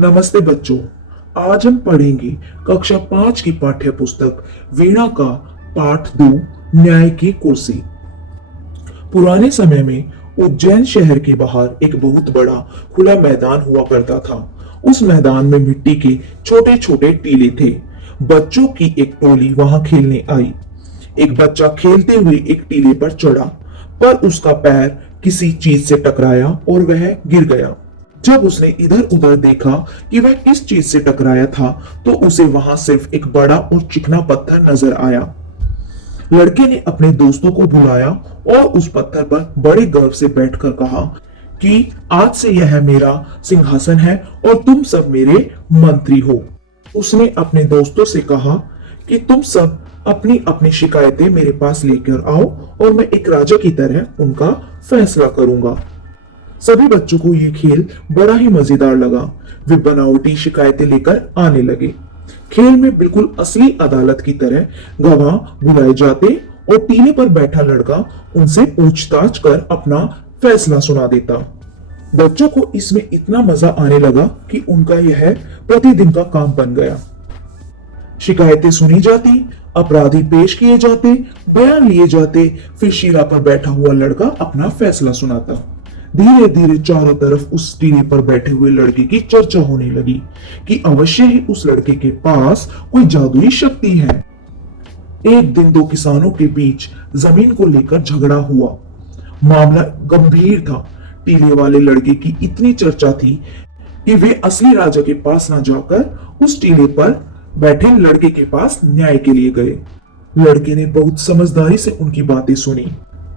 नमस्ते बच्चों। आज हम पढ़ेंगे कक्षा 5 की पाठ्य पुस्तक वीणा का पाठ 2 न्याय की कुर्सी। पुराने समय में उज्जैन शहर के बाहर एक बहुत बड़ा खुला मैदान हुआ करता था। उस मैदान में मिट्टी के छोटे छोटे टीले थे। बच्चों की एक टोली वहां खेलने आई। एक बच्चा खेलते हुए एक टीले पर चढ़ा, पर उसका पैर किसी चीज से टकराया और वह गिर गया। जब उसने इधर उधर देखा कि वह किस चीज से टकराया था, तो उसे वहां सिर्फ एक बड़ा और चिकना पत्थर नजर आया। लड़के ने अपने दोस्तों को बुलाया और उस पत्थर पर बड़े गर्व से बैठकर कहा कि आज से यह मेरा सिंहासन है और तुम सब मेरे मंत्री हो। उसने अपने दोस्तों से कहा कि तुम सब अपनी अपनी शिकायतें मेरे पास लेकर आओ और मैं एक राजा की तरह उनका फैसला करूंगा। सभी बच्चों को यह खेल बड़ा ही मजेदार लगा। वे बनावटी शिकायतें लेकर आने लगे। खेल में बिल्कुल असली अदालत की तरह गवाह बुलाए जाते और टीले पर बैठा लड़का उनसे पूछताछ कर अपना फैसला सुना देता। बच्चों को इसमें इतना मजा आने लगा कि उनका यह प्रतिदिन का काम बन गया। शिकायतें सुनी जाती, अपराधी पेश किए जाते, बयान लिए जाते, फिर शीरा पर बैठा हुआ लड़का अपना फैसला सुनाता। धीरे धीरे चारों तरफ उस टीले पर बैठे हुए लड़के की चर्चा होने लगी कि अवश्य ही उस लड़के के पास कोई जादुई शक्ति है। एक दिन दो किसानों के बीच जमीन को लेकर झगड़ा हुआ। मामला गंभीर था। टीले वाले लड़के की इतनी चर्चा थी कि वे असली राजा के पास न जाकर उस टीले पर बैठे लड़के के पास न्याय के लिए गए। लड़के ने बहुत समझदारी से उनकी बातें सुनी।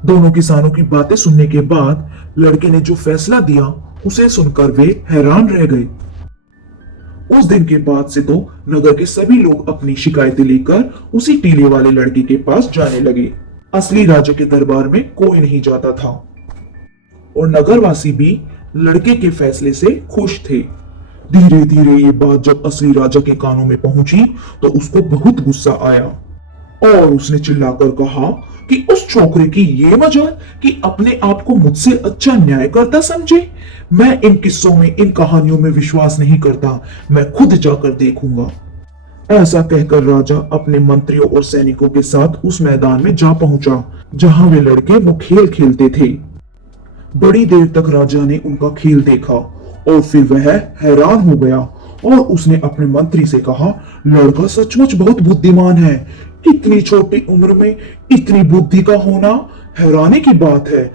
दोनों किसानों की बातें सुनने के बाद लड़के ने जो फैसला दिया उसे सुनकर वे हैरान रह गए। उस दिन के बाद से तो नगर के सभी लोग अपनी शिकायतें लेकर उसी टीले वाले लड़के के पास जाने लगे। असली राजा के दरबार में कोई नहीं जाता था और नगरवासी भी लड़के के फैसले से खुश थे। धीरे धीरे ये बात जब असली राजा के कानों में पहुंची तो उसको बहुत गुस्सा आया और उसने चिल्लाकर कहा कि उस छोकरे की ये मजाल कि अपने आप को मुझसे अच्छा न्याय करता समझे। मैं इन किस्सों में, इन कहानियों में विश्वास नहीं करता। मैं खुद जाकर देखूंगा। ऐसा कहकर राजा अपने मंत्रियों और सैनिकों के साथ उस मैदान में जा पहुंचा जहां वे लड़के वो खेल खेलते थे। बड़ी देर तक राजा ने उनका खेल देखा और फिर वह हैरान हो गया और उसने अपने मंत्री से कहा, लड़का सचमुच बहुत बुद्धिमान है। इतनी छोटी उम्र में इतनी बुद्धि का होना हैरानी की बात है।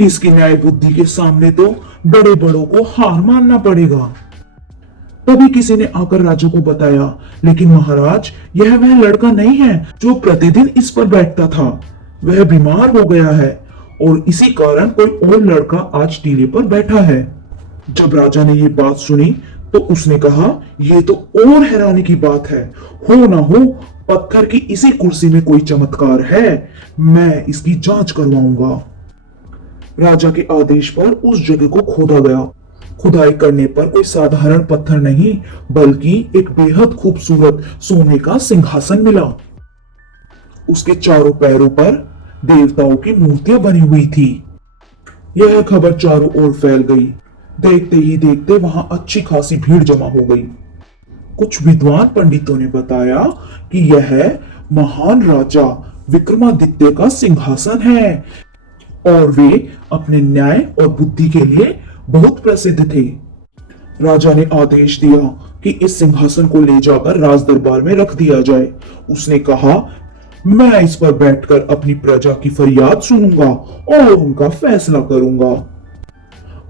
इसकी न्याय बुद्धि के सामने तो बड़े बड़ों को हार मानना पड़ेगा। तभी किसी ने आकर राजा को बताया, लेकिन महाराज, यह वह लड़का नहीं है जो प्रतिदिन इस पर बैठता था। वह बीमार हो गया है और इसी कारण कोई और लड़का आज टीले पर बैठा है। जब राजा ने ये बात सुनी तो उसने कहा, यह तो और हैरानी की बात है। हो ना हो पत्थर की इसी कुर्सी में कोई चमत्कार है। मैं इसकी जांच करवाऊंगा। राजा के आदेश पर उस जगह को खोदा गया। खुदाई करने पर कोई साधारण पत्थर नहीं, बल्कि एक बेहद खूबसूरत सोने का सिंहासन मिला। उसके चारों पैरों पर देवताओं की मूर्तियां बनी हुई थी। यह खबर चारों ओर फैल गई। देखते ही देखते वहां अच्छी खासी भीड़ जमा हो गई। कुछ विद्वान पंडितों ने बताया कि यह महान राजा विक्रमादित्य का सिंहासन है और वे अपने न्याय और बुद्धि के लिए बहुत प्रसिद्ध थे। राजा ने आदेश दिया कि इस सिंहासन को ले जाकर राज दरबार में रख दिया जाए। उसने कहा, मैं इस पर बैठकर अपनी प्रजा की फरियाद सुनूंगा और उनका फैसला करूंगा।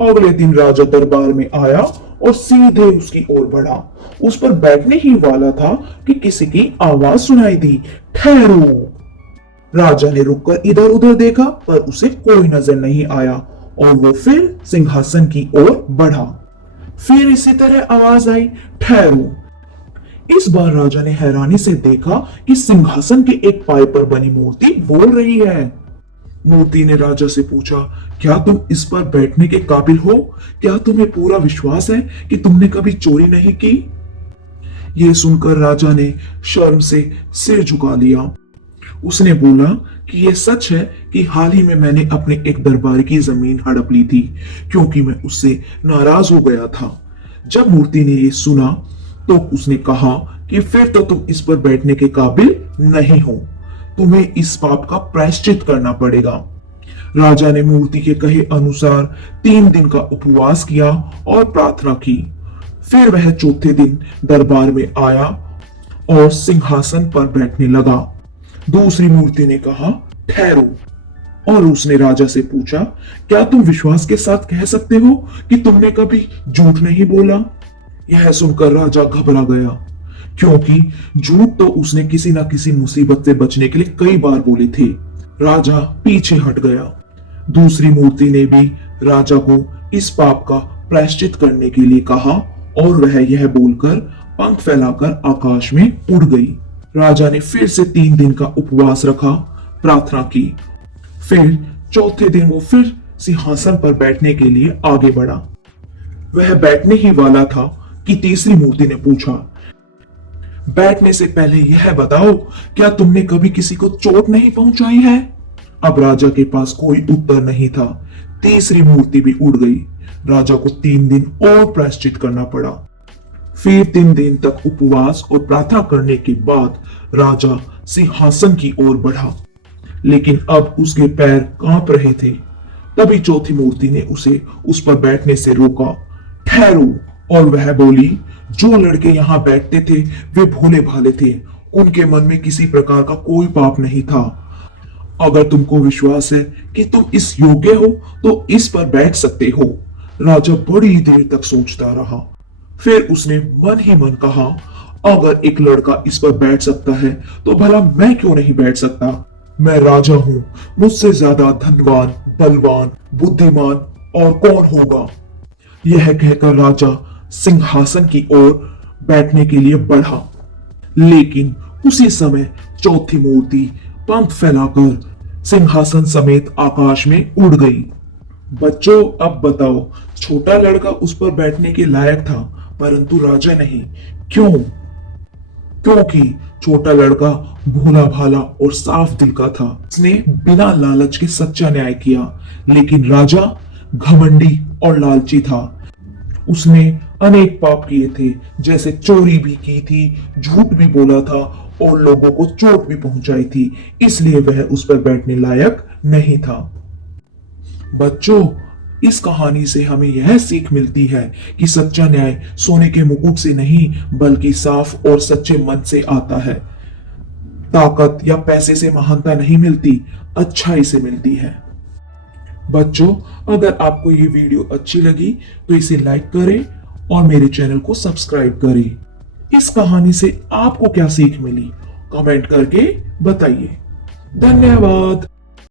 अगले दिन राजा दरबार में आया और सीधे उसकी ओर बढ़ा। उस पर बैठने ही वाला था कि किसी की आवाज सुनाई दी, ठहरो। राजा ने रुककर इधर उधर देखा पर उसे कोई नजर नहीं आया और वो फिर सिंहासन की ओर बढ़ा। फिर इसी तरह आवाज आई, ठहरो। इस बार राजा ने हैरानी से देखा कि सिंहासन के एक पाए पर बनी मूर्ति बोल रही है। मूर्ति ने राजा से पूछा, क्या तुम इस पर बैठने के काबिल हो? क्या तुम्हें पूरा विश्वास है कि तुमने कभी चोरी नहीं की? यह सुनकर राजा ने शर्म से सिर झुका लिया। उसने बोला कि यह सच है कि हाल ही में मैंने अपने एक दरबारी की जमीन हड़प ली थी, क्योंकि मैं उससे नाराज हो गया था। जब मूर्ति ने ये सुना तो उसने कहा कि फिर तो तुम इस पर बैठने के काबिल नहीं हो, तुम्हें इस पाप का प्रायश्चित करना पड़ेगा। राजा ने मूर्ति के कहे अनुसार 3 दिन का उपवास किया और प्रार्थना की। फिर वह चौथे दिन दरबार में आया और सिंहासन पर बैठने लगा। दूसरी मूर्ति ने कहा, ठहरो। और उसने राजा से पूछा, क्या तुम विश्वास के साथ कह सकते हो कि तुमने कभी झूठ नहीं बोला? यह सुनकर राजा घबरा गया, क्योंकि झूठ तो उसने किसी न किसी मुसीबत से बचने के लिए कई बार बोले थे। राजा पीछे हट गया। दूसरी मूर्ति ने भी राजा को इस पाप का प्रायश्चित करने के लिए कहा और वह यह बोलकर पंख फैलाकर आकाश में उड़ गई। राजा ने फिर से 3 दिन का उपवास रखा, प्रार्थना की। फिर चौथे दिन वो फिर सिंहासन पर बैठने के लिए आगे बढ़ा। वह बैठने ही वाला था कि तीसरी मूर्ति ने पूछा, बैठने से पहले यह बताओ, क्या तुमने कभी किसी को चोट नहीं पहुंचाई है? अब राजा के पास कोई उत्तर नहीं था। तीसरी मूर्ति भी उड़ गई। राजा को 3 दिन और प्रायश्चित करना पड़ा। फिर 3 दिन तक उपवास और प्रार्थना करने के बाद राजा सिंहासन की ओर बढ़ा, लेकिन अब उसके पैर कांप रहे थे। तभी चौथी मूर्ति ने उसे उस पर बैठने से रोका। ठहरो। और वह बोली, जो लड़के यहाँ बैठते थे वे भोले भाले थे, उनके मन में किसी प्रकार का कोई पाप नहीं था। अगर तुमको विश्वास है कि तुम इस योग्य हो तो इस पर बैठ सकते हो। राजा बड़ी देर तक सोचता रहा। फिर उसने मन ही मन कहा, अगर एक लड़का इस पर बैठ सकता है तो भला मैं क्यों नहीं बैठ सकता? मैं राजा हूं, मुझसे ज्यादा धनवान, बलवान, बुद्धिमान और कौन होगा? यह कहकर राजा सिंहासन की ओर बैठने के लिए बढ़ा, लेकिन उसी समय चौथी मूर्ति पंख फैलाकर सिंहासन समेत आकाश में उड़ गई। बच्चों, अब बताओ, छोटा लड़का उस पर बैठने के लायक था, परंतु राजा नहीं। क्यों? क्योंकि छोटा लड़का भोला भाला और साफ दिल का था। उसने बिना लालच के सच्चा न्याय किया, लेकिन राजा घमंडी और लालची था। उसने अनेक पाप किए थे, जैसे चोरी भी की थी, झूठ भी बोला था और लोगों को चोट भी पहुंचाई थी। इसलिए वह उस पर बैठने लायक नहीं था। बच्चों, इस कहानी से हमें यह सीख मिलती है कि सच्चा न्याय सोने के मुकुट से नहीं बल्कि साफ और सच्चे मन से आता है। ताकत या पैसे से महानता नहीं मिलती, अच्छाई से मिलती है। बच्चों, अगर आपको ये वीडियो अच्छी लगी तो इसे लाइक करें और मेरे चैनल को सब्सक्राइब करें। इस कहानी से आपको क्या सीख मिली, कमेंट करके बताइए। धन्यवाद।